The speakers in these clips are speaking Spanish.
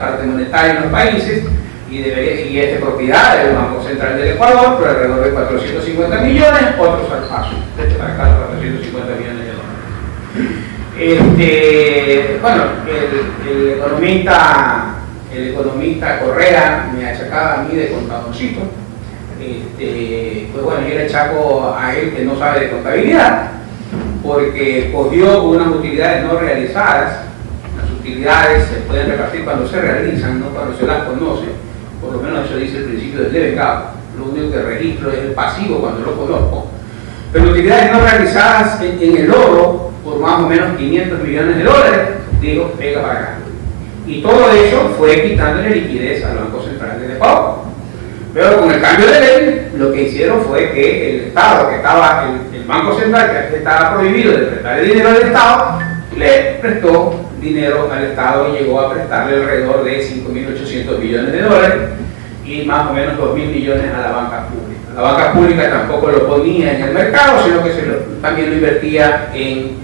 parte monetaria en los países y es de propiedad del Banco Central del Ecuador por alrededor de 450 millones, otros al paso, desde para acá 450 millones de dólares. Bueno, el economista Correa me achacaba a mí de contadorcito. Pues bueno, yo le achaco a él que no sabe de contabilidad, porque cogió unas utilidades no realizadas. Las utilidades se pueden repartir cuando se realizan, no cuando se las conoce. Por lo menos eso dice el principio del debe cabo. Lo único que registro es el pasivo cuando lo conozco. Pero utilidades no realizadas en el oro por más o menos 500 millones de dólares, digo, pega para acá. Y todo eso fue quitándole liquidez al Banco Central del Ecuador. Pero con el cambio de ley, lo que hicieron fue que el Estado, que estaba, el Banco Central, que estaba prohibido de prestarle dinero al Estado, le prestó dinero al Estado y llegó a prestarle alrededor de 5.800 millones de dólares y más o menos 2.000 millones a la banca pública. La banca pública tampoco lo ponía en el mercado, sino que también lo invertía en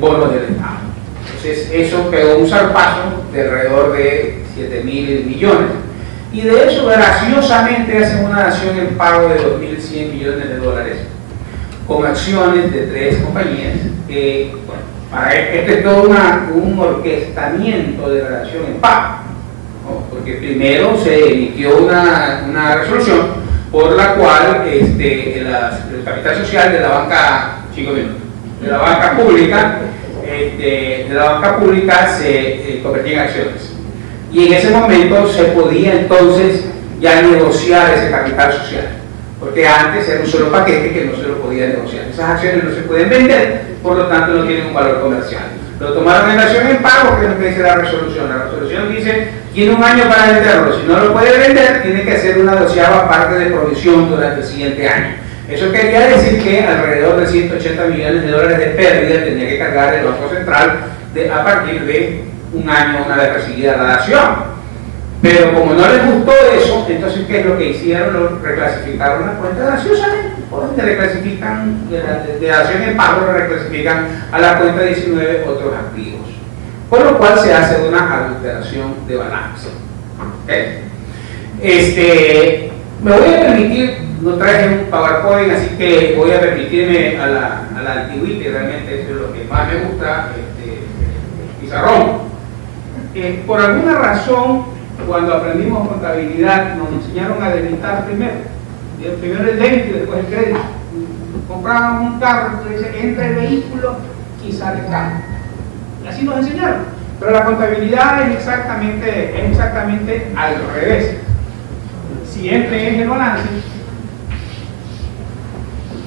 bonos del Estado. Entonces eso pegó un zarpazo de alrededor de 7.000 millones. Y de eso graciosamente hacen una dación en pago de 2.100 millones de dólares con acciones de 3 compañías que, bueno, para este es todo un orquestamiento de la dación en pago, ¿no? Porque primero se emitió una resolución por la cual el capital social de la banca, 5 minutos, de la banca pública se convertía en acciones. Y en ese momento se podía entonces ya negociar ese capital social, porque antes era un solo paquete que no se lo podía negociar. Esas acciones no se pueden vender, por lo tanto no tienen un valor comercial. Lo tomaron en dación en pago, que es lo que dice la resolución. La resolución dice, tiene un año para venderlo. Si no lo puede vender, tiene que hacer una 12ª parte de provisión durante el siguiente año. Eso quería decir que alrededor de 180 millones de dólares de pérdida tenía que cargar el Banco Central a partir de un año una vez recibida la dación. Pero como no les gustó eso, entonces ¿qué es lo que hicieron? Lo reclasificaron la cuenta graciosamente, por donde reclasifican de dación en pago, lo reclasifican a la cuenta 19 otros activos, con lo cual se hace una adulteración de balance. ¿Okay? Me voy a permitir, no traje un PowerPoint, así que voy a permitirme a la antigüita, realmente eso es lo que más me gusta, pizarrón. Por alguna razón, cuando aprendimos contabilidad, nos enseñaron a debitar primero. Primero el débito y después el crédito. Comprábamos un carro, entonces dice, entra el vehículo y sale el carro. Y así nos enseñaron. Pero la contabilidad es exactamente al revés. Si este es el balance,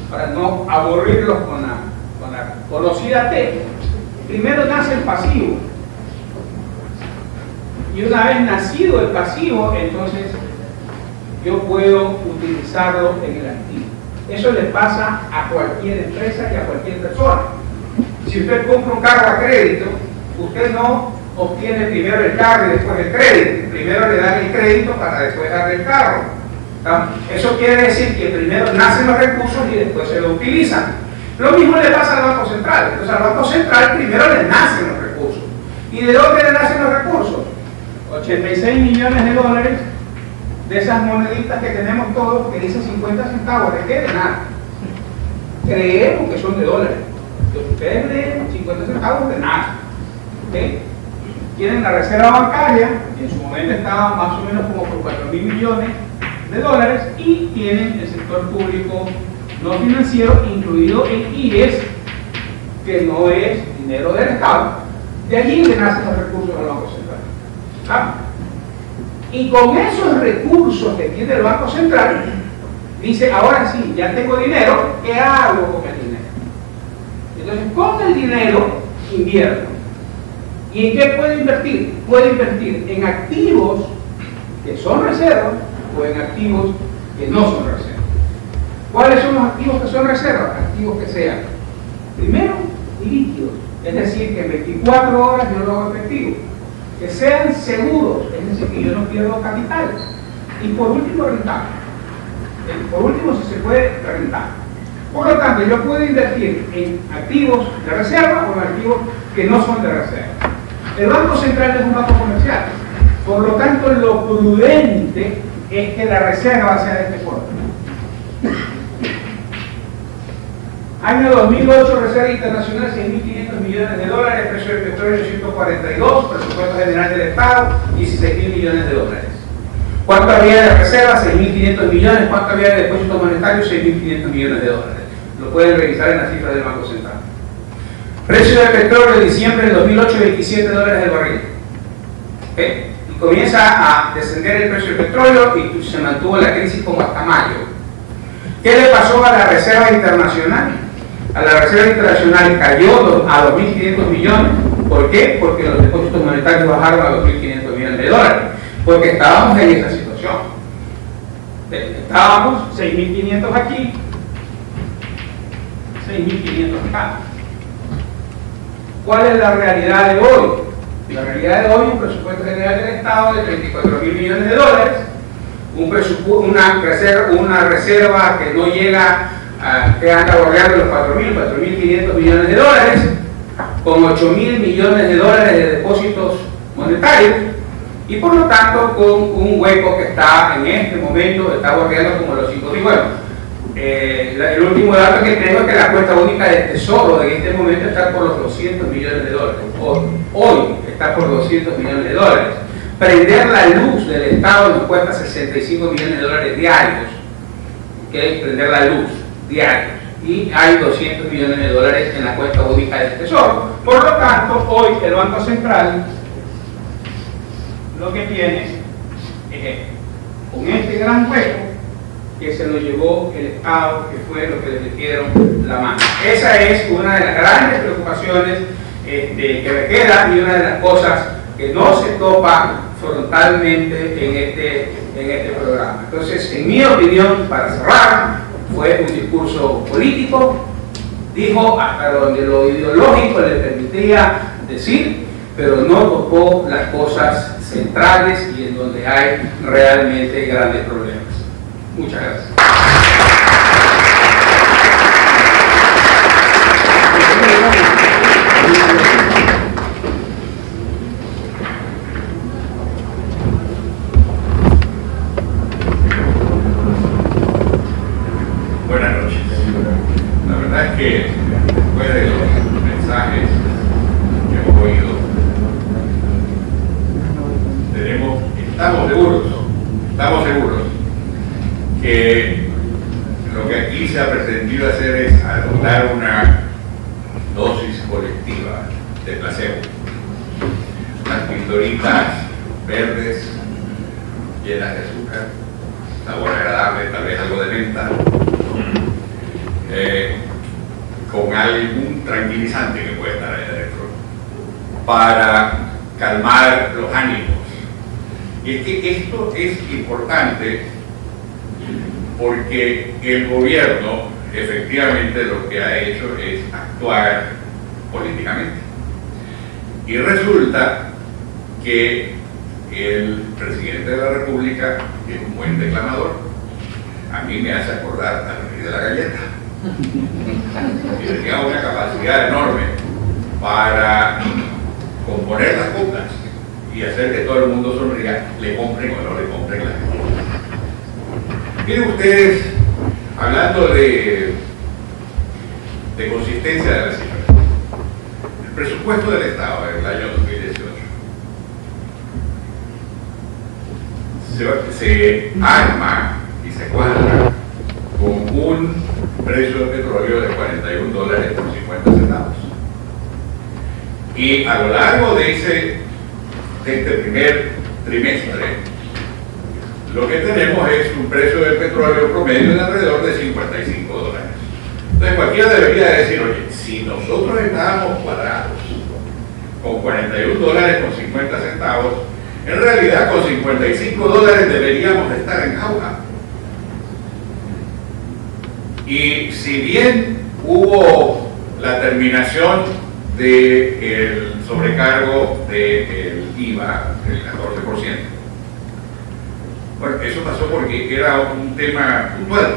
para no aburrirlos con la conocida T, primero nace el pasivo. Y una vez nacido el pasivo, entonces yo puedo utilizarlo en el activo. Eso le pasa a cualquier empresa y a cualquier persona. Si usted compra un carro a crédito, usted no obtiene primero el carro y después el crédito. Primero le dan el crédito para después darle el carro. Eso quiere decir que primero nacen los recursos y después se lo utilizan. Lo mismo le pasa al Banco Central. Entonces al Banco Central primero le nacen los recursos. ¿Y de dónde le nacen los recursos? 86 millones de dólares de esas moneditas que tenemos todos, que dicen 50 centavos. ¿De qué? De nada. Creemos que son de dólares. Entonces ustedes leen 50 centavos de nada. ¿Okay? Tienen la reserva bancaria, que en su momento estaba más o menos como por 4.000 millones de dólares, y tienen el sector público no financiero, incluido el IES, que no es dinero del Estado. De allí le nacen los recursos del Banco Central. Y con esos recursos que tiene el Banco Central, dice, ahora sí, ya tengo dinero, ¿qué hago con el dinero? Entonces, con el dinero invierto. ¿Y en qué puede invertir? Puede invertir en activos que son reservas o en activos que no son reservas. ¿Cuáles son los activos que son reservas? Activos que sean, primero, líquidos, es decir, que en 24 horas yo lo hago efectivo. Que sean seguros, es decir, que yo no pierdo capital. Y por último, rentable. Por último, si se puede, rentar. Por lo tanto, yo puedo invertir en activos de reserva o en activos que no son de reserva. El Banco Central es un banco comercial. Por lo tanto, lo prudente es que la reserva sea de este porte. Año 2008, reserva internacional 6.500 millones de dólares, precio del petróleo 142, presupuesto general del Estado 16.000 millones de dólares. ¿Cuánto había de reserva? 6.500 millones. ¿Cuánto había de depósito monetario? 6.500 millones de dólares. Lo pueden revisar en las cifras del Banco Central. Precio del petróleo de diciembre del 2008, 27 dólares el barril. ¿Okay? Y comienza a descender el precio del petróleo y se mantuvo la crisis como hasta mayo. ¿Qué le pasó a la reserva internacional? A la reserva internacional cayó a 2.500 millones. ¿Por qué? Porque los depósitos monetarios bajaron a 2.500 millones de dólares. Porque estábamos en esa situación. Estábamos 6.500 aquí, 6.500 acá. ¿Cuál es la realidad de hoy? La realidad de hoy es un presupuesto general del Estado de 34.000 millones de dólares, una reserva que no llega que anda bordeando los 4.500 millones de dólares, con 8.000 millones de dólares de depósitos monetarios, y por lo tanto con un hueco que está en este momento, está bordeando como los 5.000. Bueno, el último dato que tengo es que la cuenta única del Tesoro en este momento está por los 200 millones de dólares. Hoy está por 200 millones de dólares. Prender la luz del Estado nos cuesta 65 millones de dólares diarios. ¿Okay? Prender la luz diarios. Y hay 200 millones de dólares en la cuenta única del Tesoro. Por lo tanto, hoy el Banco Central lo que tiene es con este gran hueco que se lo llevó el Estado, que fue lo que le metieron la mano. Esa es una de las grandes preocupaciones que me queda, y una de las cosas que no se topa frontalmente en este programa. Entonces, en mi opinión, para cerrar, fue un discurso político, dijo hasta donde lo ideológico le permitía decir, pero no tocó las cosas centrales y en donde hay realmente grandes problemas. Muchas gracias. Buenas noches. La verdad es que después de los mensajes que hemos oído, estamos seguros que lo que aquí se ha pretendido hacer es adoptar una dosis colectiva de placebo. Unas pildoritas verdes llenas de azúcar, sabor agradable, tal vez algo de menta, con algún tranquilizante que puede estar ahí adentro, para calmar los ánimos. Y es que esto es importante porque el gobierno efectivamente lo que ha hecho es actuar políticamente. Y resulta que el presidente de la República es un buen declamador. A mí me hace acordar al rey de la galleta. Y tenía una capacidad enorme para componer las cosas y hacer que todo el mundo sonría, le compren o no le compren la gente. Miren ustedes, hablando de consistencia de la cifra, el presupuesto del Estado del año 2018 se arma y se cuadra con un precio del petróleo de 41 dólares con 50 centavos. Y a lo largo de este primer trimestre, lo que tenemos es un precio del petróleo promedio de alrededor de 55 dólares. Entonces cualquiera debería decir, oye, si nosotros estábamos cuadrados con 41 dólares con 50 centavos, en realidad con 55 dólares deberíamos estar en auge. Y si bien hubo la terminación del sobrecargo del IVA, del 14%, bueno, eso pasó porque era un tema puntual,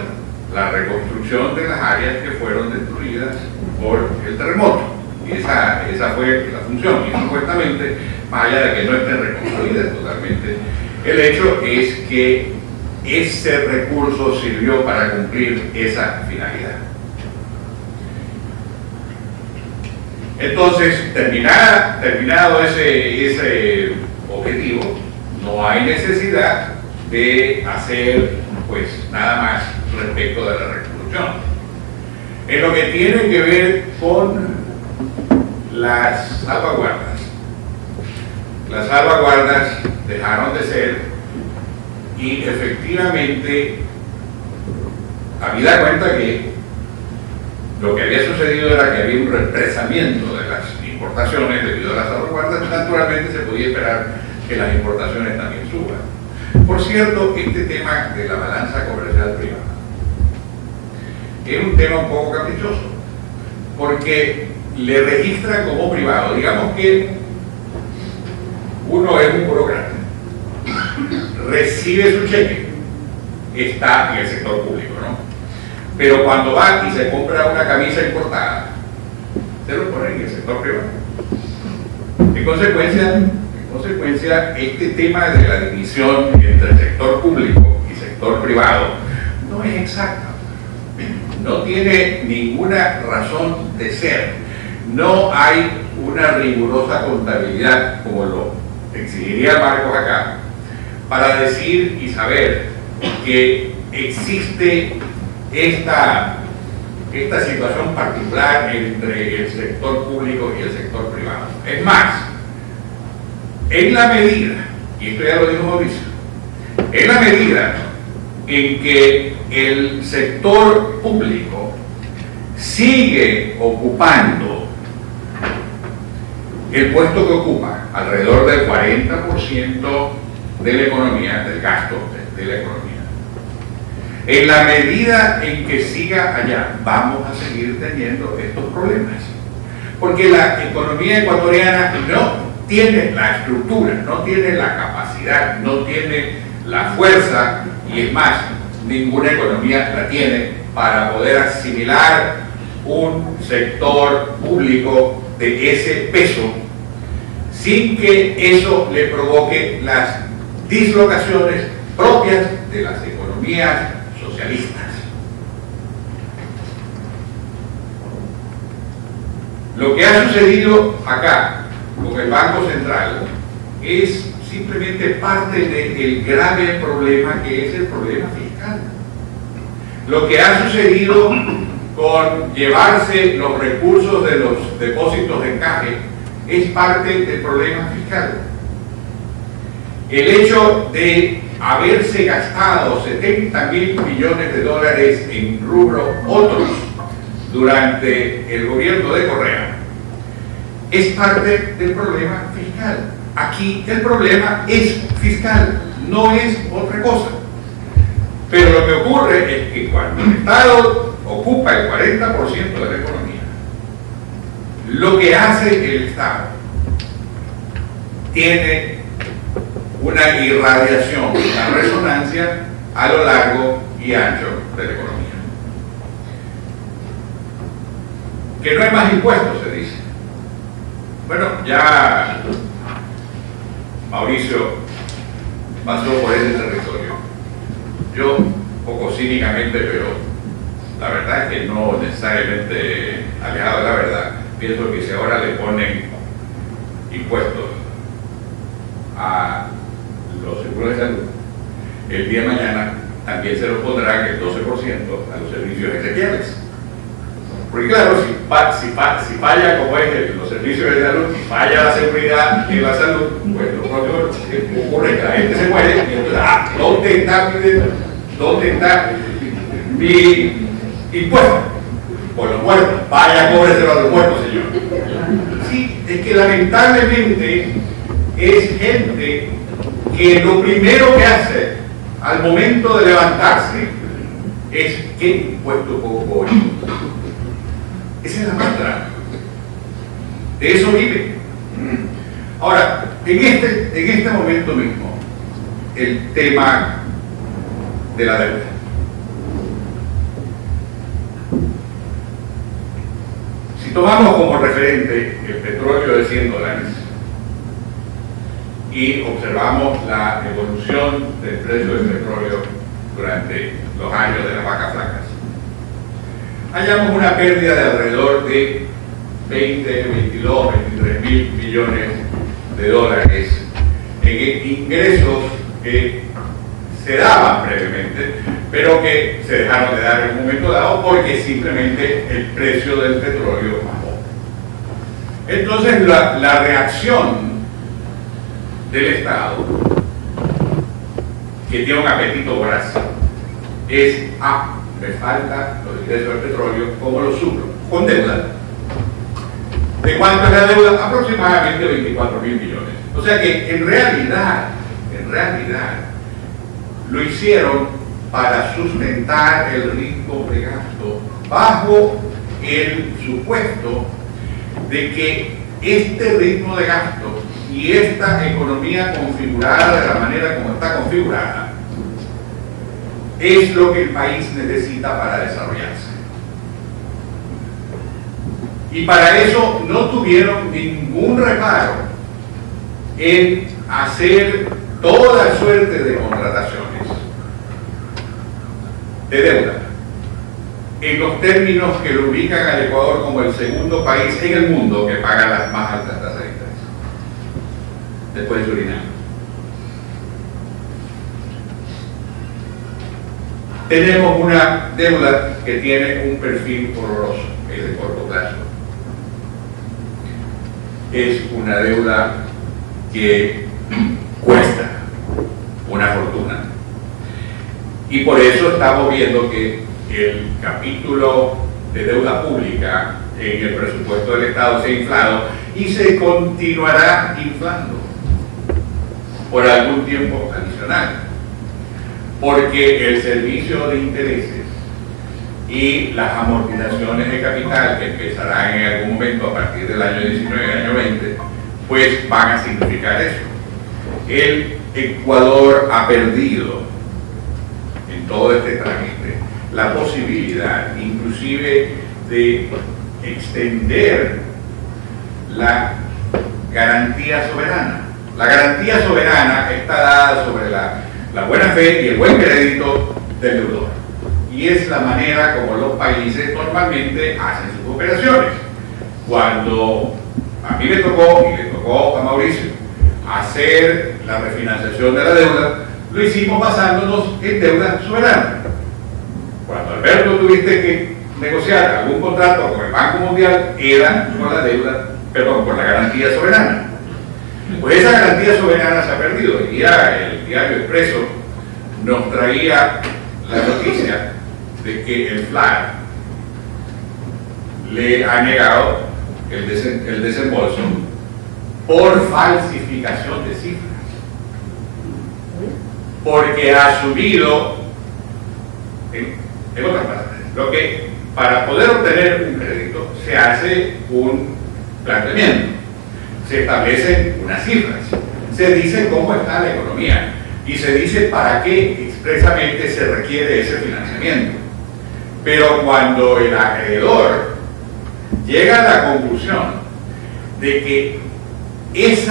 la reconstrucción de las áreas que fueron destruidas por el terremoto. Y esa fue la función, y supuestamente, más allá de que no estén reconstruidas totalmente, El hecho es que ese recurso sirvió para cumplir esa finalidad. Entonces, terminado ese objetivo, no hay necesidad de hacer pues nada más respecto de la reconstrucción. En lo que tiene que ver con las salvaguardas dejaron de ser, y efectivamente habida cuenta que lo que había sucedido era que había un represamiento de las importaciones debido a las salvaguardas, naturalmente se podía esperar que las importaciones también suban. Por cierto, este tema de la balanza comercial privada es un tema un poco caprichoso, porque le registran como privado. Digamos que uno es un burócrata, recibe su cheque, está en el sector público, ¿no? Pero cuando va y se compra una camisa importada, se lo pone en el sector privado. En consecuencia, este tema de la división entre el sector público y sector privado no es exacta, no tiene ninguna razón de ser, no hay una rigurosa contabilidad como lo exigiría Marcos acá, para decir y saber que existe esta situación particular entre el sector público y el sector privado. Es más, en la medida, y esto ya lo dijo Mauricio, en la medida en que el sector público sigue ocupando el puesto que ocupa, alrededor del 40% de la economía, del gasto de la economía, en la medida en que siga allá, vamos a seguir teniendo estos problemas. Porque la economía ecuatoriana no tiene la estructura, no tiene la capacidad, no tiene la fuerza, y es más, ninguna economía la tiene para poder asimilar un sector público de ese peso sin que eso le provoque las dislocaciones propias de las economías socialistas. Lo que ha sucedido acá con el Banco Central es simplemente parte del grave problema que es el problema fiscal. Lo que ha sucedido con llevarse los recursos de los depósitos de encaje es parte del problema fiscal. El hecho de haberse gastado 70.000 millones de dólares en rubros otros durante el gobierno de Correa es parte del problema fiscal. Aquí el problema es fiscal, no es otra cosa. Pero lo que ocurre es que cuando el Estado ocupa el 40% de la economía, lo que hace el Estado tiene una irradiación, una resonancia a lo largo y ancho de la economía. Que no hay más impuestos, se dice. Bueno, ya Mauricio pasó por ese territorio. Yo, poco cínicamente, pero la verdad es que no necesariamente alejado de la verdad, pienso que si ahora le ponen impuestos a los seguros de salud, el día de mañana también se los pondrán el 12% a los servicios esenciales. Porque claro, si falla como es los servicios de salud, si falla la seguridad en la salud, pues lo propio que ocurre es que la gente se muere y entonces, ¿dónde está mi impuesto? Por los muertos, vaya, cóbreselo a los muertos, señor. Sí, es que lamentablemente es gente que lo primero que hace al momento de levantarse es ¿qué impuesto pongo hoy? Esa es la mantra. De eso vive. Ahora, en este momento mismo, el tema de la deuda. Si tomamos como referente el petróleo de $100 y observamos la evolución evolución del precio del petróleo durante los años de las vacas flacas, hallamos una pérdida de alrededor de 20, 22, 23 mil millones de dólares en ingresos que se daban previamente, pero que se dejaron de dar en un momento dado porque simplemente el precio del petróleo bajó. Entonces la reacción del Estado, que tiene un apetito voraz, es: me faltan los ingresos del petróleo, ¿cómo los suplo? Con deuda. ¿De cuánto es la deuda? Aproximadamente 24 mil millones. O sea que en realidad, lo hicieron para sustentar el ritmo de gasto bajo el supuesto de que este ritmo de gasto y esta economía configurada de la manera como está configurada es lo que el país necesita para desarrollarse. Y para eso no tuvieron ningún reparo en hacer toda suerte de contrataciones de deuda en los términos que lo ubican al Ecuador como el segundo país en el mundo que paga las más altas tasas de interés, después de Surinam. Tenemos una deuda que tiene un perfil horroroso, es de corto plazo. Es una deuda que cuesta una fortuna. Y por eso estamos viendo que el capítulo de deuda pública en el presupuesto del Estado se ha inflado y se continuará inflando por algún tiempo adicional, porque el servicio de intereses y las amortizaciones de capital que empezarán en algún momento a partir del año 19, año 20, pues van a significar eso. El Ecuador ha perdido en todo este trámite la posibilidad inclusive de extender la garantía soberana. La garantía soberana está dada sobre la buena fe y el buen crédito del deudor. Y es la manera como los países normalmente hacen sus operaciones. Cuando a mí me tocó, y le tocó a Mauricio, hacer la refinanciación de la deuda, lo hicimos basándonos en deuda soberana. Cuando Alberto tuviste que negociar algún contrato con el Banco Mundial, era con la deuda, perdón, con la garantía soberana. Pues esa garantía soberana se ha perdido. Hoy día el diario Expreso nos traía la noticia de que el FLAR le ha negado el desembolso por falsificación de cifras, porque ha asumido, en otras palabras, lo que para poder obtener un crédito se hace un planteamiento, se establecen unas cifras, se dice cómo está la economía y se dice para qué expresamente se requiere ese financiamiento. Pero cuando el acreedor llega a la conclusión de que esos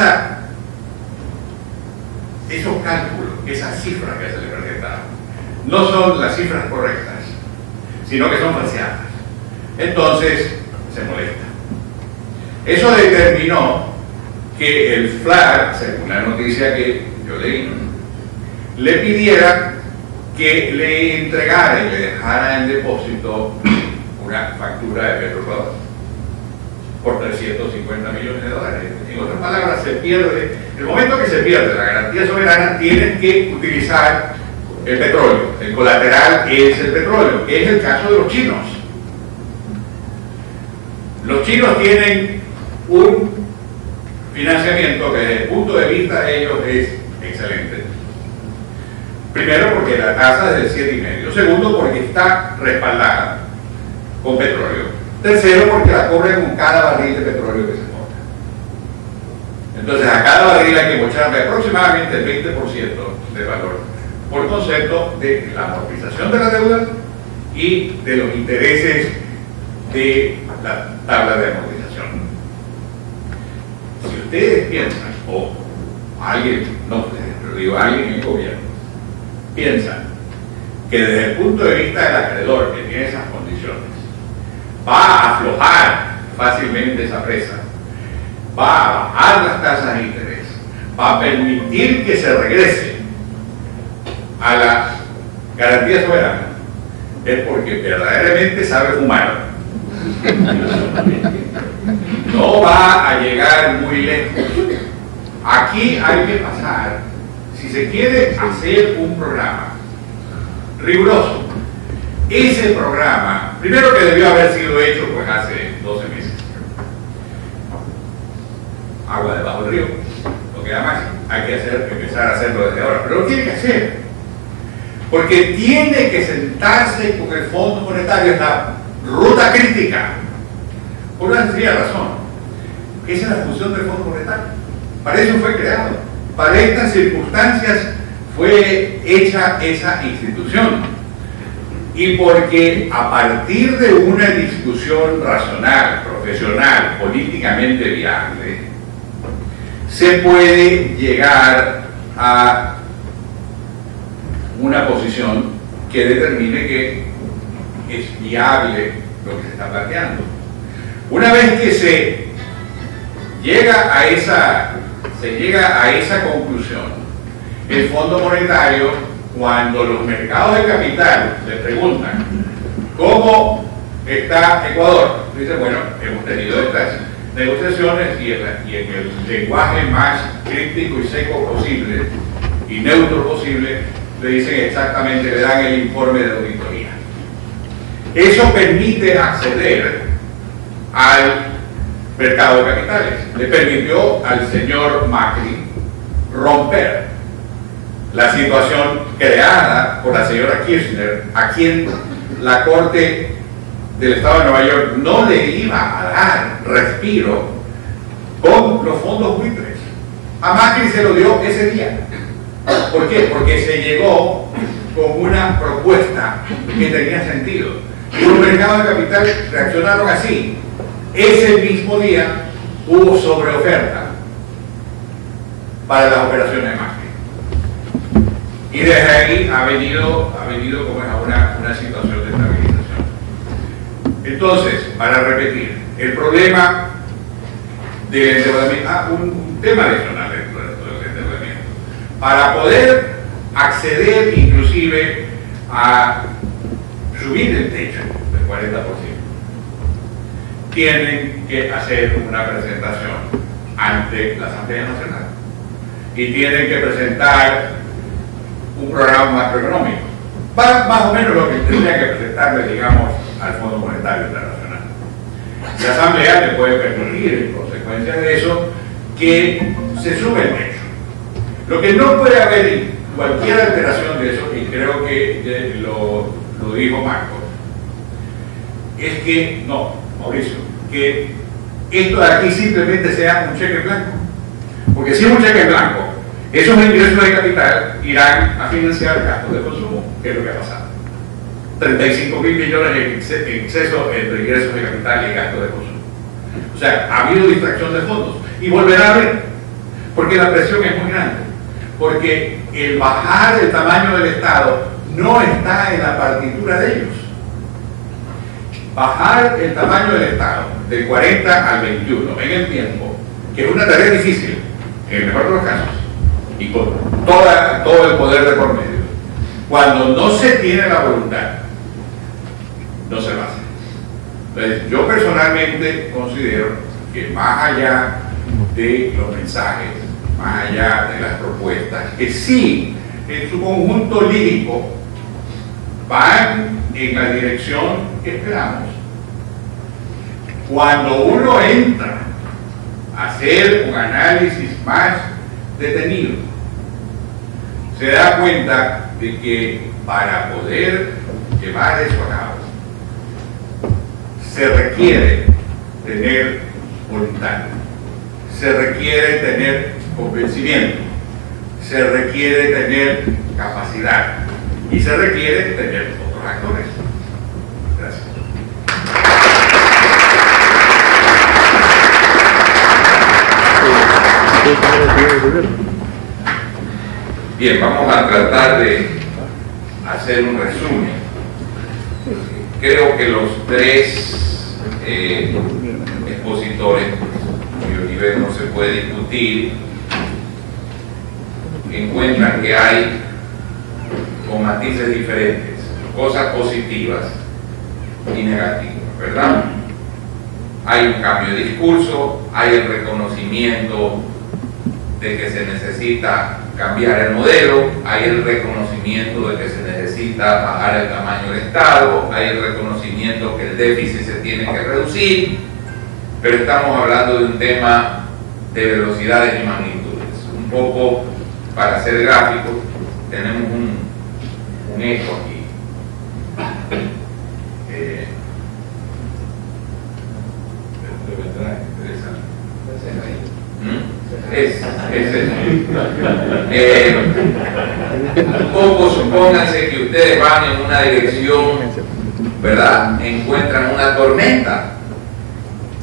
cálculos, esas cifras que se le presentaron, no son las cifras correctas, sino que son falseadas, entonces se molesta. Eso determinó que el FLAR, según la noticia que yo leí, le pidiera que le entregara y le dejara en depósito una factura de Petrobras por 350 millones de dólares. En otras palabras, se pierde, el momento que se pierde la garantía soberana, tienen que utilizar el petróleo. El colateral es el petróleo, que es el caso de los chinos. Los chinos tienen un financiamiento que desde el punto de vista de ellos es excelente. Primero, porque la tasa es del 7,5. Segundo, porque está respaldada con petróleo. Tercero, porque la cobran con cada barril de petróleo que se compra. Entonces, a cada barril hay que mocharle aproximadamente el 20% de valor, por concepto de la amortización de la deuda y de los intereses de la tabla de amortización. Si ustedes piensan, o alguien, no ustedes, pero digo alguien en el gobierno, piensa que desde el punto de vista del acreedor que tiene esas condiciones, va a aflojar fácilmente esa presa, va a bajar las tasas de interés, va a permitir que se regrese a la garantía soberana, es porque verdaderamente sabe fumar. No va a llegar muy lejos. Aquí hay que pasar, si se quiere hacer un programa riguroso, ese programa, primero que debió haber sido hecho pues hace 12 meses. Agua debajo del río, lo que además hay que hacer, empezar a hacerlo desde ahora, pero lo tiene que hacer, porque tiene que sentarse con el Fondo Monetario en la ruta crítica, por una sencilla razón. Esa es la función del Fondo Monetario, para eso fue creado, para estas circunstancias fue hecha esa institución, y porque a partir de una discusión racional, profesional, políticamente viable, se puede llegar a una posición que determine que es viable lo que se está planteando. Una vez que se llega a esa conclusión, el Fondo Monetario, cuando los mercados de capital le preguntan ¿cómo está Ecuador? Dice, bueno, hemos tenido estas negociaciones y en el lenguaje más críptico y seco posible y neutro posible, le dicen exactamente, le dan el informe de auditoría. Eso permite acceder al mercado de capitales. Le permitió al señor Macri romper la situación creada por la señora Kirchner, a quien la Corte del Estado de Nueva York no le iba a dar respiro con los fondos buitres. A Macri se lo dio ese día. ¿Por qué? Porque se llegó con una propuesta que tenía sentido. Y los mercados de capital reaccionaron así. Ese mismo día hubo sobreoferta para las operaciones de Macri. Y desde ahí ha venido como una situación de estabilización. Entonces, para repetir, el problema del endeudamiento, un tema adicional dentro del endeudamiento, para poder acceder inclusive a subir el techo del 40%, tienen que hacer una presentación ante la Asamblea Nacional y tienen que presentar un programa macroeconómico, más o menos lo que tendría que presentarle, digamos, al Fondo Monetario Internacional. La Asamblea le puede permitir, en consecuencia de eso, que se sube el techo. Lo que no puede haber en cualquier alteración de eso, y creo que lo dijo Marcos, es que, no, Mauricio, que esto de aquí simplemente sea un cheque en blanco. Porque si es un cheque en blanco, esos ingresos de capital irán a financiar gastos de consumo, que es lo que ha pasado. 35.000 millones en exceso entre ingresos de capital y gastos de consumo. O sea, ha habido distracción de fondos y volverá a haber, porque la presión es muy grande, porque el bajar el tamaño del Estado no está en la partitura de ellos. Bajar el tamaño del Estado del 40 al 21 en el tiempo, que es una tarea difícil, en el mejor de los casos, y con todo el poder de por medio, cuando no se tiene la voluntad, no se va a hacer. Entonces, yo personalmente considero que más allá de los mensajes, más allá de las propuestas, que sí, en su conjunto lírico, van en la dirección que esperamos. Cuando uno entra a hacer un análisis más detenido, se da cuenta de que para poder llevar eso a cabo se requiere tener voluntad, se requiere tener convencimiento, se requiere tener capacidad y se requiere tener otros actores. Gracias. Bien, vamos a tratar de hacer un resumen. Creo que los tres expositores, cuyo nivel no se puede discutir, encuentran que hay, con matices diferentes, cosas positivas y negativas, ¿verdad? Hay un cambio de discurso, hay el reconocimiento de que se necesita cambiar el modelo, hay el reconocimiento de que se necesita bajar el tamaño del Estado, hay el reconocimiento que el déficit se tiene que reducir, pero estamos hablando de un tema de velocidades y magnitudes. Un poco, para ser gráficos, tenemos un eco aquí. Un poco, supónganse que ustedes van en una dirección, ¿verdad? Encuentran una tormenta,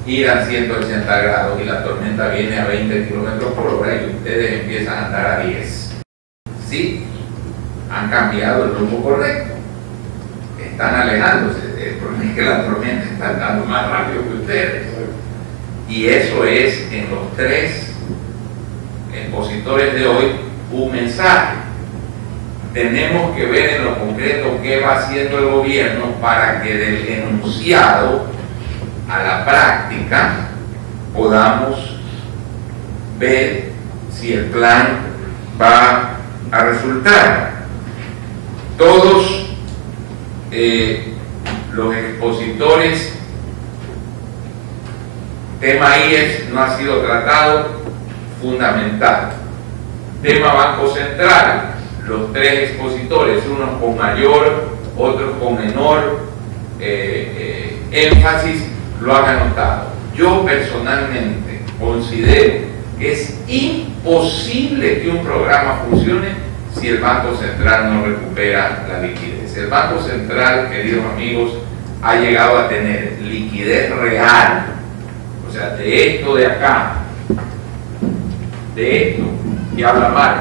giran 180 grados y la tormenta viene a 20 kilómetros por hora y ustedes empiezan a andar a 10. ¿Sí? Han cambiado el rumbo correcto. Están alejándose. El problema es que la tormenta está andando más rápido que ustedes. Y eso es, en los tres expositores de hoy, un mensaje. Tenemos que ver en lo concreto qué va haciendo el gobierno para que del enunciado a la práctica podamos ver si el plan va a resultar. Todos los expositores, tema IES no ha sido tratado, fundamental. Tema Banco Central, los tres expositores, unos con mayor, otros con menor énfasis, lo han anotado. Yo personalmente considero que es imposible que un programa funcione si el Banco Central no recupera la liquidez. El Banco Central, queridos amigos, ha llegado a tener liquidez real, o sea, de esto de acá, de esto que habla mal,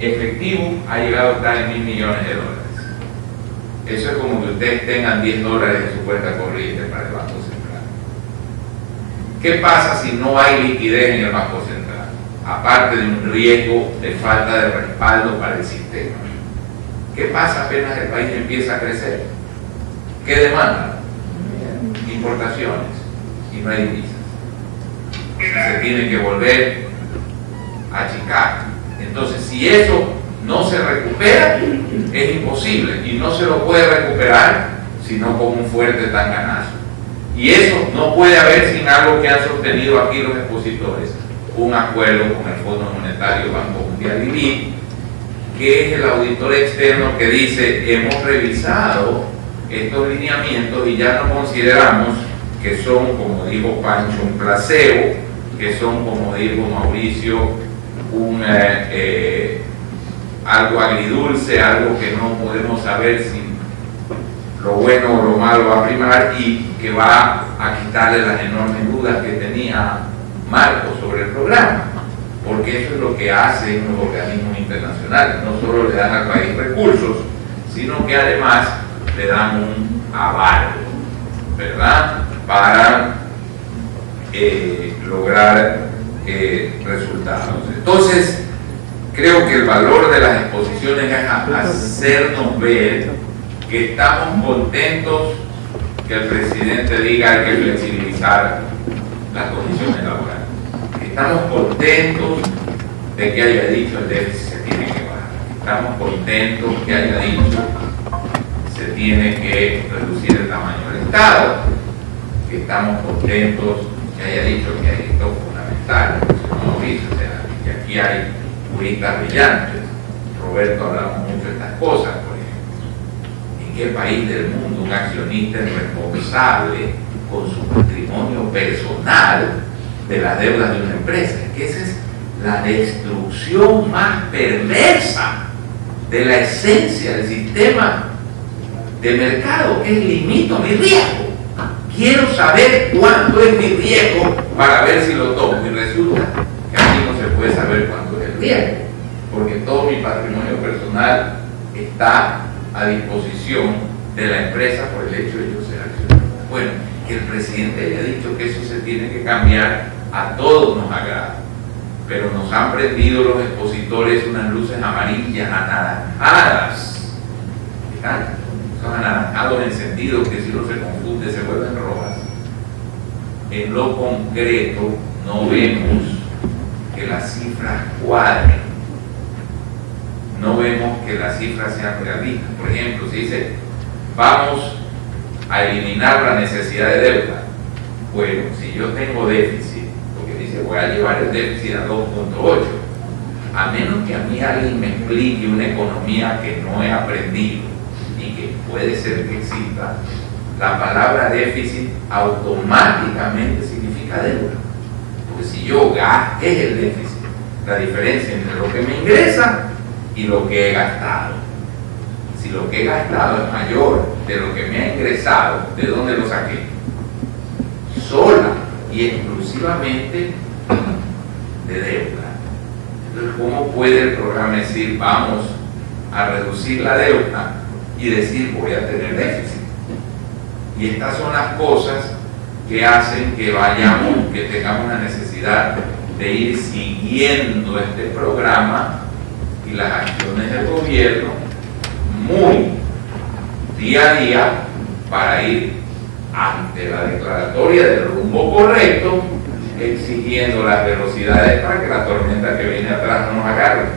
efectivo, ha llegado a estar en $1.000 millones. Eso es como que ustedes tengan $10 en su cuenta corriente para el Banco Central. ¿Qué pasa si no hay liquidez en el Banco Central? Aparte de un riesgo de falta de respaldo para el sistema. ¿Qué pasa apenas el país empieza a crecer? ¿Qué demanda? Importaciones. Y no hay divisas. Se tienen que volver a achicar. Entonces, si eso no se recupera, es imposible. Y no se lo puede recuperar sino con un fuerte tanganazo. Y eso no puede haber sin algo que han sostenido aquí los expositores. Un acuerdo con el Fondo Monetario, Banco Mundial y BID, que es el auditor externo que dice: hemos revisado estos lineamientos y ya no consideramos que son, como dijo Pancho, un placebo, que son, como dijo Mauricio, algo agridulce, algo que no podemos saber si lo bueno o lo malo va a primar y que va a quitarle las enormes dudas que tenía Marco sobre el programa, porque eso es lo que hacen los organismos internacionales. No solo le dan al país recursos, sino que además le dan un aval, ¿verdad?, para lograr resultados. Entonces, creo que el valor de las exposiciones es hacernos ver que estamos contentos que el presidente diga hay que flexibilizar las condiciones laborales. Estamos contentos de que haya dicho el déficit se tiene que bajar. Estamos contentos que haya dicho se tiene que reducir el tamaño del Estado. Estamos contentos que haya dicho que hay esto fundamental, o sea, que aquí hay juristas brillantes. Roberto, hablamos mucho de estas cosas, por ejemplo. ¿En qué país del mundo un accionista es responsable con su patrimonio personal de las deudas de una empresa? Es que esa es la destrucción más perversa de la esencia del sistema de mercado, que es limito mi riesgo. Quiero saber cuánto es mi riesgo para ver si lo tomo. Y resulta que aquí no se puede saber cuánto es el riesgo, porque todo mi patrimonio personal está a disposición de la empresa por el hecho de ellos ser accionistas. Bueno, que el presidente haya dicho que eso se tiene que cambiar, a todos nos agrada, pero nos han prendido los expositores unas luces amarillas, anaranjadas. ¿Qué tal? Son anaranjados encendidos que si uno se confunde se vuelven rojas. En lo concreto no vemos que las cifras cuadren, no vemos que las cifras sean realistas. Por ejemplo, si dice vamos a eliminar la necesidad de deuda, bueno, si yo tengo déficit, porque dice voy a llevar el déficit a 2.8, a menos que a mí alguien me explique una economía que no he aprendido y que puede ser que exista, la palabra déficit automáticamente significa deuda. Porque si yo gasto, ¿qué es el déficit? La diferencia entre lo que me ingresa y lo que he gastado. Si lo que he gastado es mayor de lo que me ha ingresado, ¿de dónde lo saqué? Sola y exclusivamente de deuda. Entonces, ¿cómo puede el programa decir vamos a reducir la deuda y decir voy a tener déficit? Y estas son las cosas que hacen que vayamos, que tengamos la necesidad de ir siguiendo este programa y las acciones del gobierno muy día a día para ir ante la declaratoria del rumbo correcto, exigiendo las velocidades para que la tormenta que viene atrás no nos agarre más.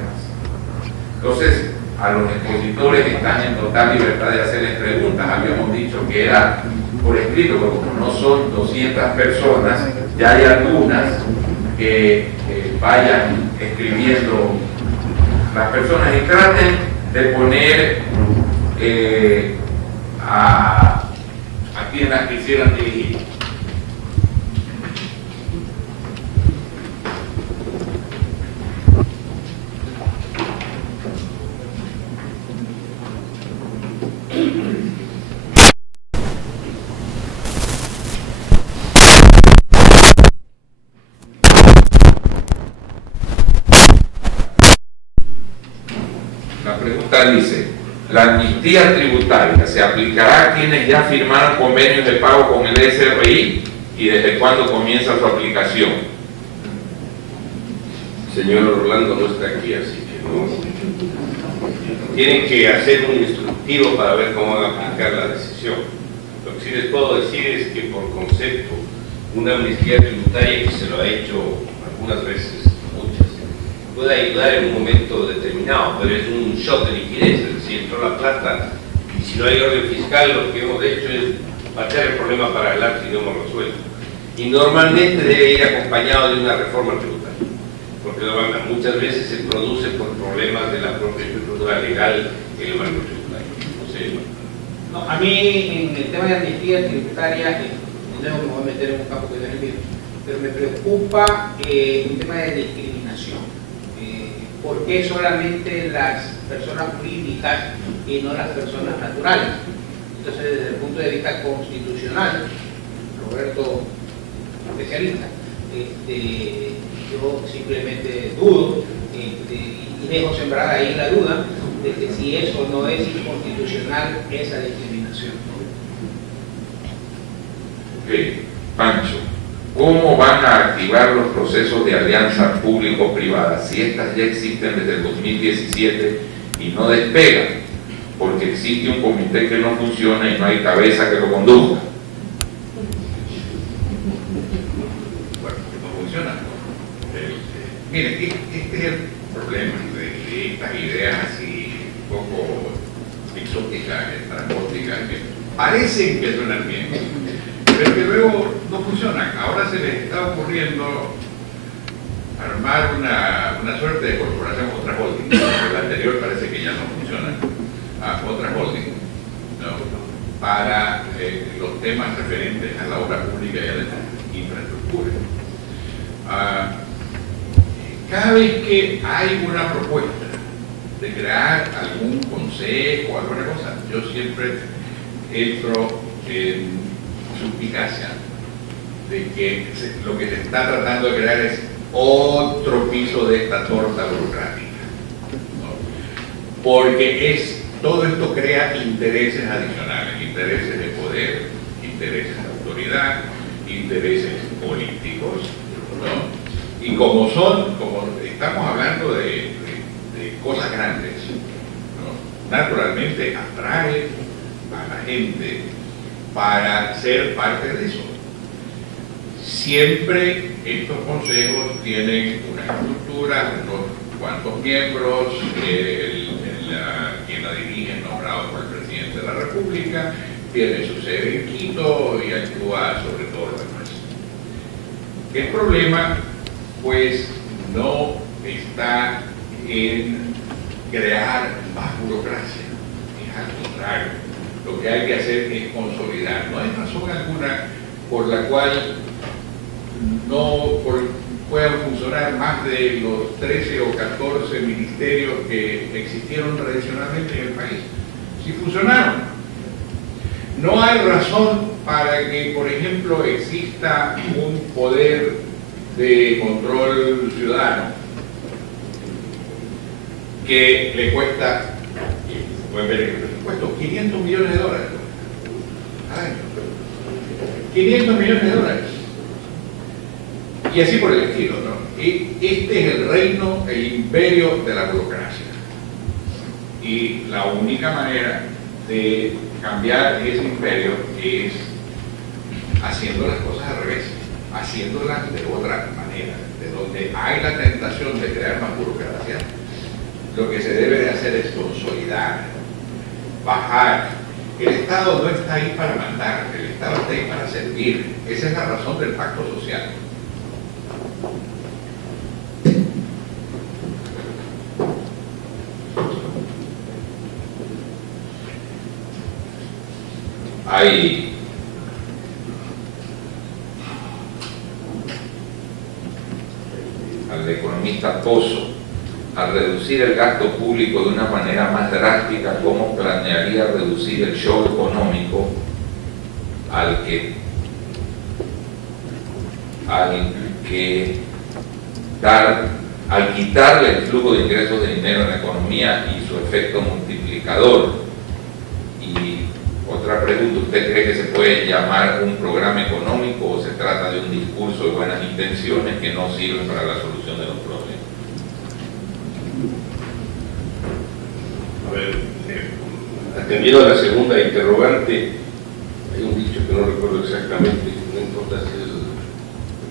Entonces, a los expositores están en total libertad de hacerles preguntas. Habíamos dicho que era por escrito, pero como no son 200 personas, ya hay algunas que vayan escribiendo las personas y traten de poner a quienes quisieran dirigir. La pregunta dice: ¿la amnistía tributaria se aplicará a quienes ya firmaron convenios de pago con el SRI y desde cuándo comienza su aplicación? Señor Orlando no está aquí, así que no. Tienen que hacer un instructivo para ver cómo van a aplicar la decisión. Lo que sí les puedo decir es que por concepto, una amnistía tributaria que se lo ha hecho algunas veces, muchas, puede ayudar en un momento determinado, pero es un shock de liquidez, es decir, entró la plata y si no hay orden fiscal, lo que hemos hecho es patear el problema para adelante y no hemos resuelto. Y normalmente debe ir acompañado de una reforma tributaria, porque muchas veces se produce por problemas de la propia estructura legal en el marco tributario. No, a mí en el tema de amnistía tributaria, no me voy a meter en un campo que no es mío, pero me preocupa el tema de discriminación. ¿Por qué solamente las personas jurídicas y no las personas naturales? Entonces, desde el punto de vista constitucional, Roberto, especialista, yo simplemente dudo y dejo sembrada ahí la duda de que si eso no es inconstitucional, esa discriminación. Ok, Pancho, ¿cómo van a activar los procesos de alianza público-privada si estas ya existen desde el 2017 y no despegan? Porque existe un comité que no funciona y no hay cabeza que lo conduzca. Bueno, que no funciona. Miren, este es el problema de estas ideas así un poco exóticas, estrambóticas, que parecen que suenan bien, pero que luego no funcionan. Ahora se les está ocurriendo armar una suerte de corporación, otra holding. La anterior parece que ya no funciona. Otra holding, ¿no? Para los temas referentes a la obra pública y a la infraestructura. Cada vez que hay una propuesta de crear algún consejo o alguna cosa, yo siempre entro en suspicacia de que lo que se está tratando de crear es otro piso de esta torta burocrática, ¿no? Porque es todo esto crea intereses adicionales, intereses de poder, intereses de autoridad, intereses políticos, ¿no? Y como estamos hablando de cosas grandes, ¿no? Naturalmente atrae a la gente para ser parte de eso. Siempre estos consejos tienen una estructura, unos cuantos miembros, quien la dirige es nombrado por el presidente de la República, tiene su sede en Quito y actúa sobre todo lo demás. El problema, pues, no está en crear más burocracia, es al contrario. Lo que hay que hacer es consolidar. No hay razón alguna por la cual no puedan funcionar más de los 13 o 14 ministerios que existieron tradicionalmente en el país. Si funcionaron. No hay razón para que, por ejemplo, exista un poder de control ciudadano que le cuesta, pueden ver el presupuesto, $500 millones al año. $500 millones. Y así por el estilo, ¿no? Este es el reino, el imperio de la burocracia. Y la única manera de cambiar ese imperio es haciendo las cosas al revés, haciéndolas de otra manera. De donde hay la tentación de crear más burocracia, lo que se debe de hacer es consolidar, bajar. El Estado no está ahí para mandar, el Estado está ahí para servir. Esa es la razón del pacto social. Hay al economista Pozo, al reducir el gasto público de una manera más drástica, ¿cómo planearía reducir el shock económico al quitarle el flujo de ingresos de dinero en la economía y su efecto multiplicador? Y otra pregunta, ¿usted cree que se puede llamar un programa económico o se trata de un discurso de buenas intenciones que no sirven para la solución de los problemas? A ver, atendiendo a la segunda interrogante, hay un dicho que no recuerdo exactamente, no importa si es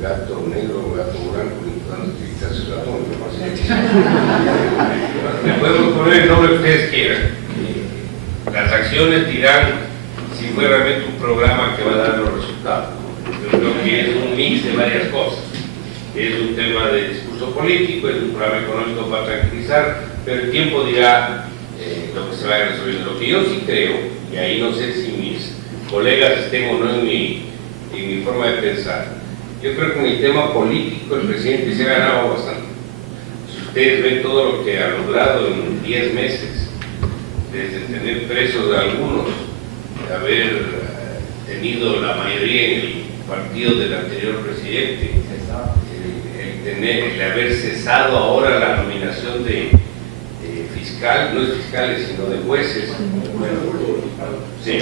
gato negro o gato blanco, lo importante es que casi ratón, Le podemos poner el nombre que ustedes quieran. Las acciones dirán si fue realmente un programa que va a dar los resultados. Yo creo que es un mix de varias cosas. Es un tema de discurso político, es un programa económico para tranquilizar, pero el tiempo dirá lo que se vaya resolviendo. Lo que yo sí creo, y ahí no sé si mis colegas estén o no en mi forma de pensar, yo creo que en el tema político el presidente se ha ganado bastante. Si ustedes ven todo lo que ha logrado en 10 meses, desde tener presos a algunos, haber tenido la mayoría en el partido del anterior presidente, el haber cesado ahora la nominación de fiscal, no es fiscales sino de jueces, sí,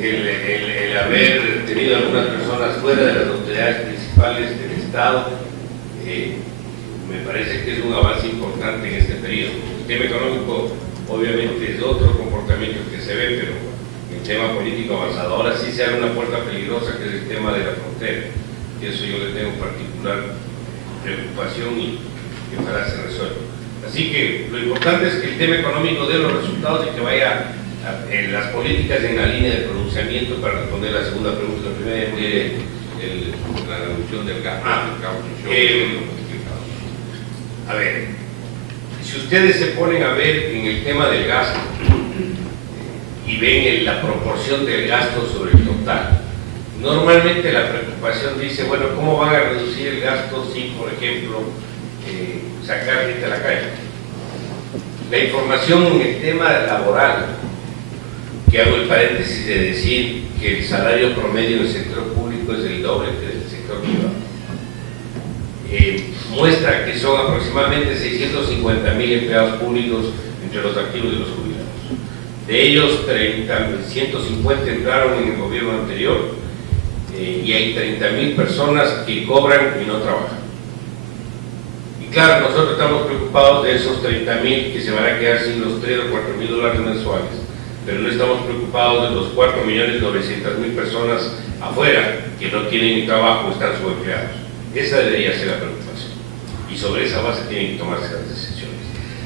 el haber tenido algunas personas fuera de las autoridades principales del Estado, me parece que es un avance importante en este periodo. El tema económico obviamente es otro comportamiento que se ve, pero el tema político avanzado. Ahora sí se abre una puerta peligrosa, que es el tema de la frontera, y eso yo le tengo particular preocupación y ojalá se resuelva. Así que lo importante es que el tema económico dé los resultados y que vaya en las políticas en la línea de pronunciamiento. Para responder la segunda pregunta, la primera es la reducción del gasto. A ver, si ustedes se ponen a ver en el tema del gasto y ven la proporción del gasto sobre el total, normalmente la preocupación dice, bueno, ¿cómo van a reducir el gasto si, por ejemplo, sacar gente a la calle? La información en el tema laboral, que hago el paréntesis de decir que el salario promedio en el sector público es el doble que el sector privado, muestra que son aproximadamente 650.000 empleados públicos en entre los activos de los jubilados. De ellos, 150 entraron en el gobierno anterior y hay 30.000 personas que cobran y no trabajan. Y claro, nosotros estamos preocupados de esos 30.000 que se van a quedar sin los 3 o 4.000 dólares mensuales, pero no estamos preocupados de los 4.900.000 personas afuera que no tienen ni trabajo o están subempleados. Esa debería ser la preocupación. Y sobre esa base tienen que tomarse las decisiones.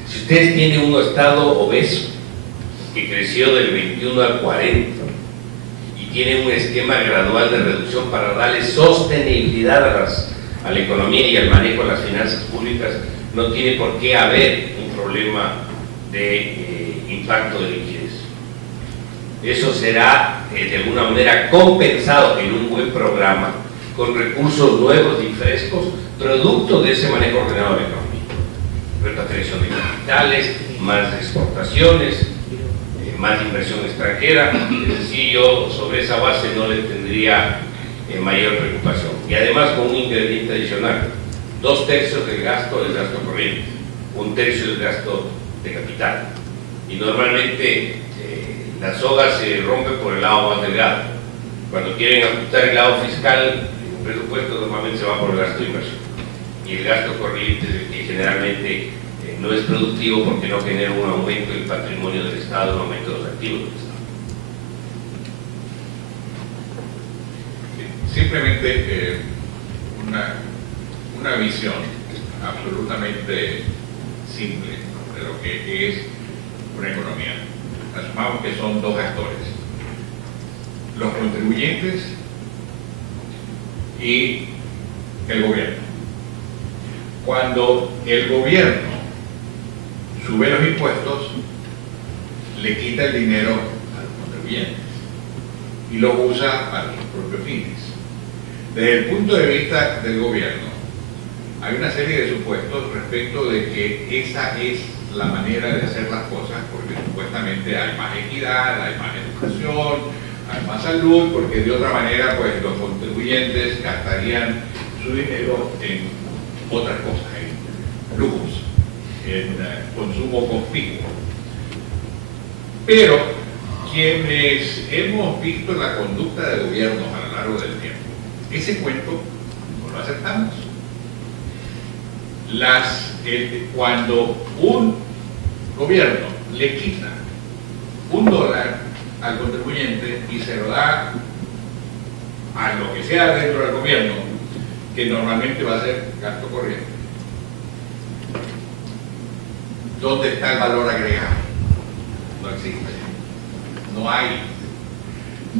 Si ustedes tienen un estado obeso que creció del 21 al 40 y tienen un esquema gradual de reducción para darle sostenibilidad a la economía y al manejo de las finanzas públicas, no tiene por qué haber un problema de impacto de liquidez. Eso será de alguna manera compensado en un buen programa con recursos nuevos y frescos, producto de ese manejo ordenado de la economía. Repatriación de capitales, más exportaciones, más inversión extranjera. Es decir, yo sobre esa base no le tendría mayor preocupación. Y además con un ingrediente adicional: 2/3 del gasto es gasto corriente, 1/3 es gasto de capital. Y normalmente la soga se rompe por el lado más delgado. Cuando quieren ajustar el lado fiscal, el presupuesto normalmente se va por el gasto de inversión. Y el gasto corriente es el que generalmente no es productivo porque no genera un aumento del patrimonio del Estado, un aumento de los activos del Estado. Simplemente una visión absolutamente simple de lo que es una economía. Asumamos que son dos actores: los contribuyentes y el gobierno. Cuando el gobierno sube los impuestos, le quita el dinero a los contribuyentes y lo usa para sus propios fines. Desde el punto de vista del gobierno, hay una serie de supuestos respecto de que esa es la manera de hacer las cosas, porque supuestamente hay más equidad, hay más educación, hay más salud, porque de otra manera pues los contribuyentes gastarían su dinero en otras cosas, en lujos, en consumo conspicuo. Pero quienes hemos visto la conducta de gobiernos a lo largo del tiempo, ese cuento no lo aceptamos. Cuando un gobierno le quita $1 al contribuyente y se lo da a lo que sea dentro del gobierno, que normalmente va a ser gasto corriente, ¿dónde está el valor agregado? No existe.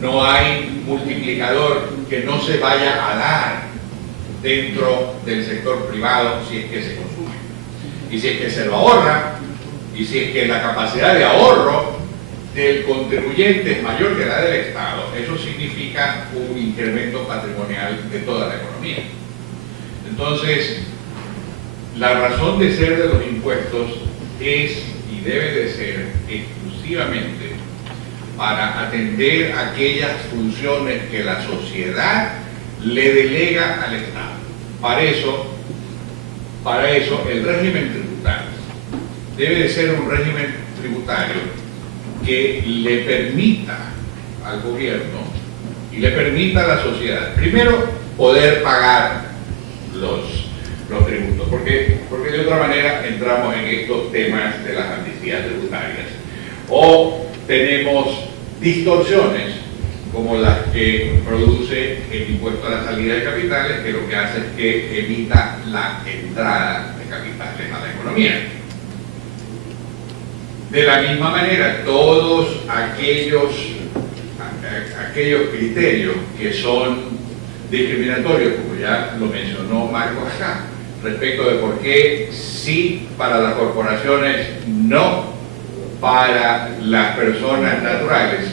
No hay multiplicador que no se vaya a dar dentro del sector privado si es que se consume. Y si es que se lo ahorra, y si es que la capacidad de ahorro del contribuyente es mayor que la del Estado, eso significa un incremento patrimonial de toda la economía. Entonces, la razón de ser de los impuestos es y debe de ser exclusivamente para atender aquellas funciones que la sociedad le delega al Estado. Para eso el régimen tributario debe de ser un régimen tributario que le permita al gobierno y le permita a la sociedad, primero, poder pagar los tributos, porque de otra manera entramos en estos temas de las amnistías tributarias, o tenemos distorsiones como las que produce el impuesto a la salida de capitales, que lo que hace es que evita la entrada de capitales a la economía. De la misma manera, todos aquellos criterios que son discriminatorios, como ya lo mencionó Marcos acá, respecto de por qué sí para las corporaciones, no para las personas naturales,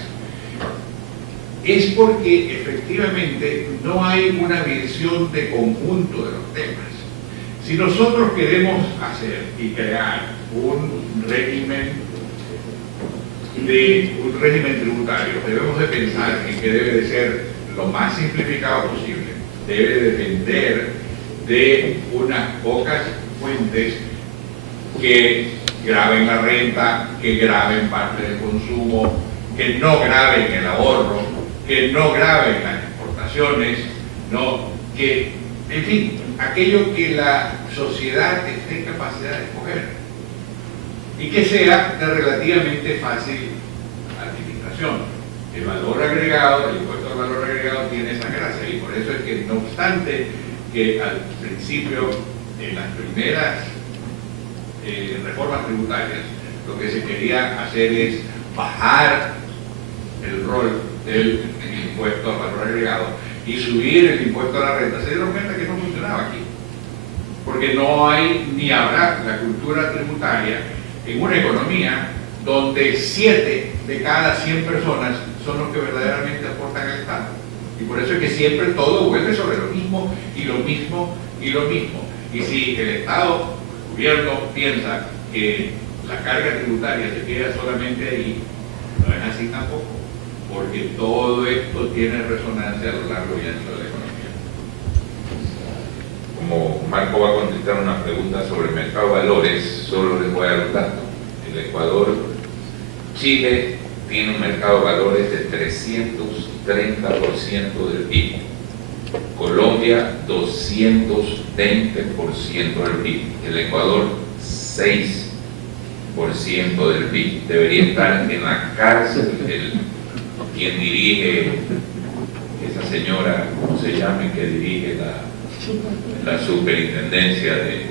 es porque efectivamente no hay una visión de conjunto de los temas. Si nosotros queremos hacer y crear un régimen tributario, debemos de pensar en que debe de ser lo más simplificado posible, debe depender de unas pocas fuentes que graben la renta, que graben parte del consumo, que no graben el ahorro, que no graben las exportaciones, ¿no? Que, en fin, aquello que la sociedad esté en capacidad de escoger y que sea de relativamente fácil administración. El valor agregado, el impuesto al valor agregado tiene esa gracia, y por eso es que, no obstante que al principio, en las primeras reformas tributarias, lo que se quería hacer es bajar el rol del impuesto al valor agregado y subir el impuesto a la renta, se dieron cuenta que no funcionaba aquí, porque no hay ni habrá la cultura tributaria en una economía donde 7 de cada 100 personas son los que verdaderamente aportan al Estado. Y por eso es que siempre todo vuelve sobre lo mismo y lo mismo y lo mismo. Y si el Estado, el gobierno, piensa que la carga tributaria se queda solamente ahí, no es así tampoco, porque todo esto tiene resonancia a lo largo y ancho de la economía. Como Marco va a contestar una pregunta sobre el mercado de valores, solo les voy a dar un dato. El Ecuador, Chile tiene un mercado de valores de 330% del PIB. Colombia, 220% del PIB. El Ecuador, 6% del PIB. Debería estar en la cárcel quien dirige, esa señora, ¿cómo se llama?, que dirige la superintendencia de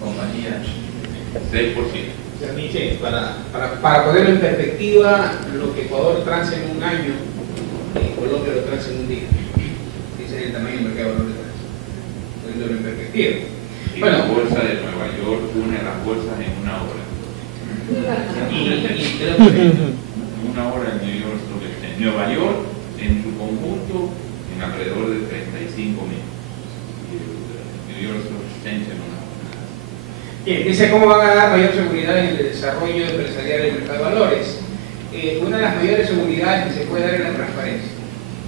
compañías. 6%. Para ponerlo en perspectiva, lo que Ecuador transa en un año, Colombia lo transa en un día. Ese es el tamaño del mercado de valores. Poniéndolo en perspectiva. Y bueno, la bolsa de Nueva York une las bolsas en una hora. Una hora en New York Stock Exchange. Nueva York, en su conjunto, en alrededor de 35 minutos. Y New York Stock Exchange en una hora. Bien, dice cómo van a dar mayor seguridad en el desarrollo empresarial del mercado de valores. Una de las mayores seguridades que se puede dar es la transparencia.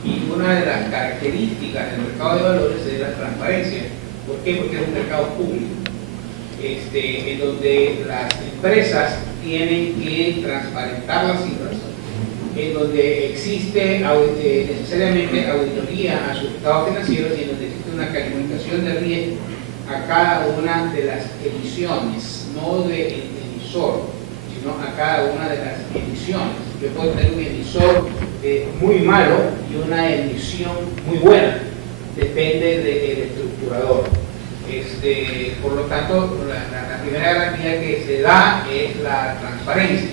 Y una de las características del mercado de valores es la transparencia. ¿Por qué? Porque es un mercado público, en donde las empresas tienen que transparentar las cifras, en donde existe necesariamente auditoría a sus estados financieros y en donde existe una calificación de riesgo a cada una de las emisiones, no del emisor, sino a cada una de las emisiones. Yo puedo tener un emisor muy malo y una emisión muy buena, depende del estructurador. Por lo tanto, la primera garantía que se da es la transparencia.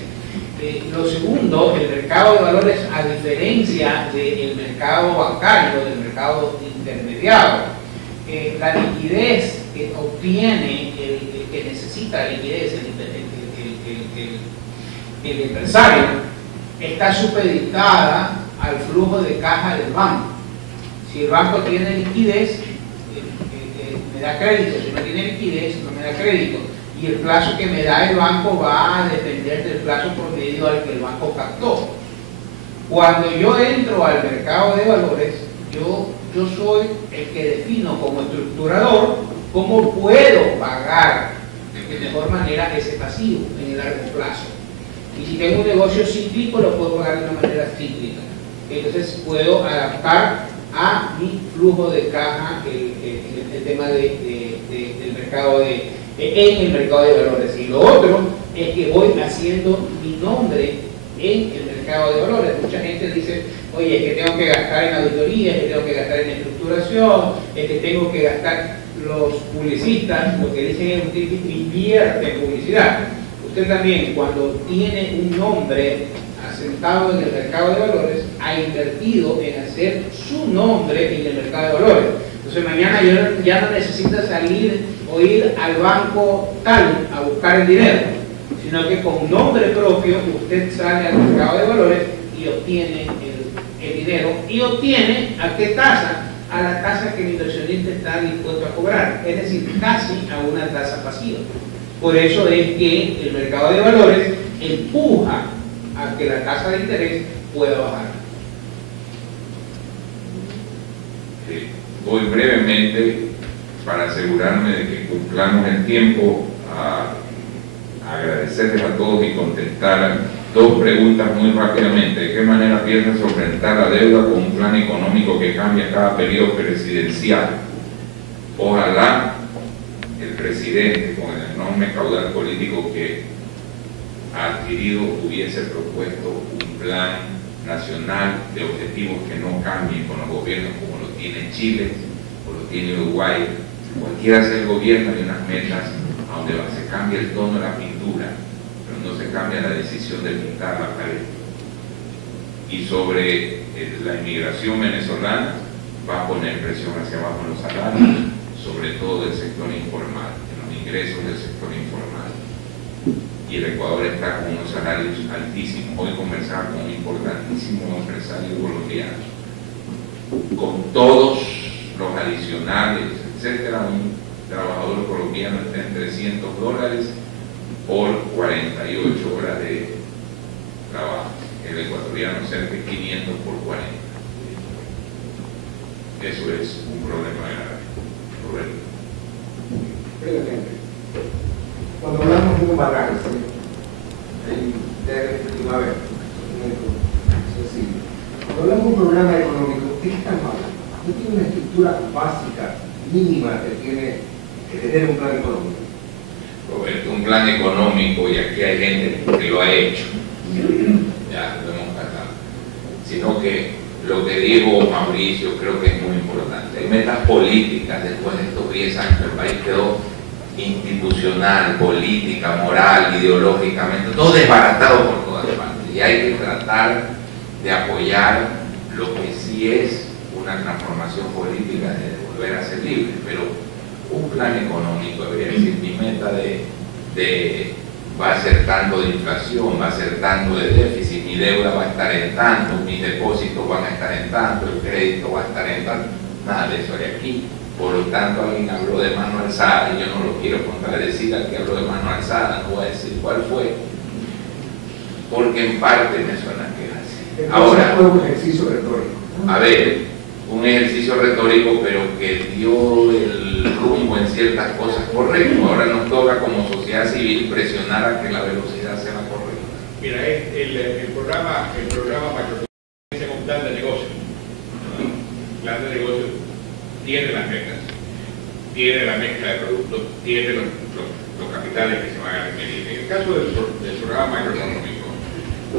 Lo segundo, el mercado de valores, a diferencia del mercado bancario, del mercado intermediado, la liquidez que obtiene, el que necesita liquidez, el empresario, está supeditada al flujo de caja del banco. Si el banco tiene liquidez, me da crédito; si no tiene liquidez, no me da crédito. Y el plazo que me da el banco va a depender del plazo promedio al que el banco captó. Cuando yo entro al mercado de valores, yo soy el que defino como estructurador cómo puedo pagar de mejor manera ese pasivo en el largo plazo. Y si tengo un negocio cíclico, lo puedo pagar de una manera cíclica. Entonces puedo adaptar a mi flujo de caja el tema del mercado en el mercado de valores. Y lo otro es que voy haciendo mi nombre en el mercado de valores. Mucha gente dice, oye, es que tengo que gastar en auditoría, es que tengo que gastar en estructuración, es que tengo que gastar. Los publicistas lo que dicen es que invierte en publicidad. Usted también, cuando tiene un nombre asentado en el mercado de valores, ha invertido en hacer su nombre en el mercado de valores. Entonces mañana ya no necesita salir o ir al banco tal a buscar el dinero, sino que con nombre propio usted sale al mercado de valores y obtiene el dinero. ¿Y obtiene a qué tasa? A la tasa que el inversionista está dispuesto a cobrar, es decir, casi a una tasa pasiva. Por eso es que el mercado de valores empuja a que la tasa de interés pueda bajar. Voy brevemente para asegurarme de que cumplamos el tiempo, a agradecerles a todos y contestar dos preguntas muy rápidamente. ¿De qué manera piensan solventar la deuda con un plan económico que cambia cada periodo presidencial? Ojalá el presidente, con el enorme caudal político que ha adquirido, hubiese propuesto un plan nacional de objetivos que no cambien con los gobiernos como lo tiene Chile o lo tiene Uruguay. Cualquiera sea el gobierno, hay unas metas a donde se cambia el tono de la pintura, pero no se cambia la decisión de pintar la pared. Y sobre la inmigración venezolana, va a poner presión hacia abajo en los salarios, sobre todo del sector informal, en los ingresos del sector informal. Y el Ecuador está con unos salarios altísimos. Hoy conversaba con un importantísimo empresario colombiano, con todos los adicionales, etcétera. Un trabajador colombiano está en $300 por 48 horas de trabajo. El ecuatoriano cerca de 500 por 40. Eso es un problema grave. Brevemente, cuando hablamos de un balance, de última vez, cuando hablamos de un programa económico, ¿qué estamos hablando? No tiene una estructura básica, mínima que tiene que tener un plan económico. Roberto, un plan económico, y aquí hay gente que lo ha hecho, ya lo hemos pasado, sino que lo que dijo Mauricio creo que es muy importante. Hay metas políticas. Después de estos 10 años el país quedó institucional, política, moral, ideológicamente, todo desbaratado por todas partes, y hay que tratar de apoyar lo que sí es una transformación política, de volver a ser libre. Pero un plan económico debería decir: mi meta va a ser tanto de inflación, va a ser tanto de déficit, mi deuda va a estar en tanto, mis depósitos van a estar en tanto, el crédito va a estar en tanto. Nada de eso hay aquí. Por lo tanto, alguien habló de mano alzada, y yo no lo quiero contradecir al que habló de mano alzada, no voy a decir cuál fue, porque en parte me suena que es así. Ahora fue un ejercicio retórico. A ver, un ejercicio retórico, pero que dio el rumbo en ciertas cosas correcto. Ahora nos toca como sociedad civil presionar a que la velocidad sea la correcta. Mira, el programa macroeconómico es un plan de negocio. El plan de negocio tiene las metas, tiene la mezcla de productos, tiene los capitales que se van a requerir. En el caso del programa macroeconómico,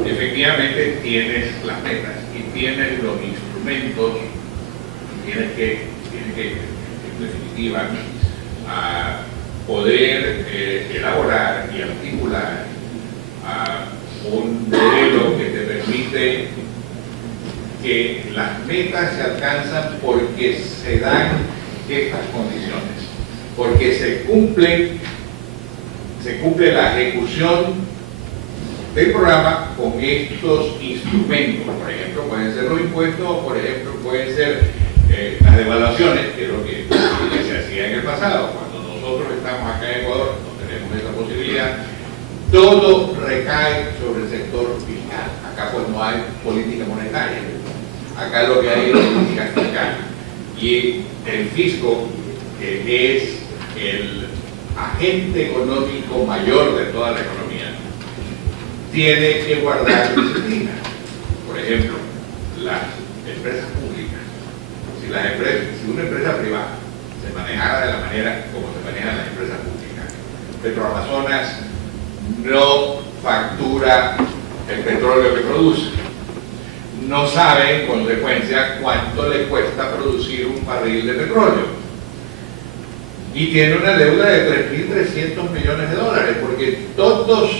efectivamente tienes las metas y tienes los instrumentos, tienes que en definitiva, a poder elaborar y articular un modelo que te permite que las metas se alcanzan porque se dan estas condiciones, porque se cumple la ejecución del programa con estos instrumentos. Por ejemplo, pueden ser los impuestos, por ejemplo, pueden ser las devaluaciones, que es lo que se hacía en el pasado. Cuando nosotros estamos acá en Ecuador, no tenemos esa posibilidad. Todo recae sobre el sector fiscal. Acá pues no hay política monetaria. Acá lo que hay es política fiscal. Y el fisco, que es el agente económico mayor de toda la economía, tiene que guardar disciplina. Por ejemplo, las empresas públicas. Si una empresa privada se manejara de la manera como se manejan las empresas públicas, Petroamazonas no factura el petróleo que produce, no sabe en consecuencia cuánto le cuesta producir un barril de petróleo, y tiene una deuda de 3.300 millones de dólares, porque todos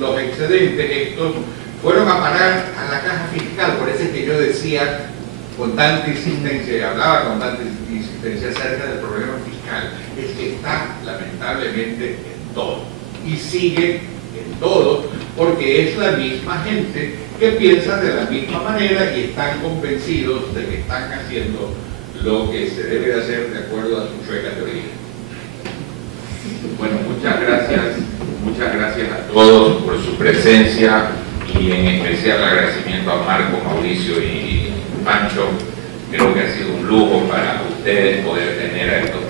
los excedentes estos fueron a parar a la caja fiscal. Por eso es que yo decía con tanta insistencia, y hablaba con tanta insistencia acerca del problema fiscal, es que está lamentablemente en todo, y sigue en todo, porque es la misma gente que piensa de la misma manera y están convencidos de que están haciendo lo que se debe de hacer de acuerdo a su chueca teoría. Bueno, muchas gracias a todos por su presencia, y en especial agradecimiento a Marco, Mauricio y Pancho. Creo que ha sido un lujo para ustedes poder tener a estos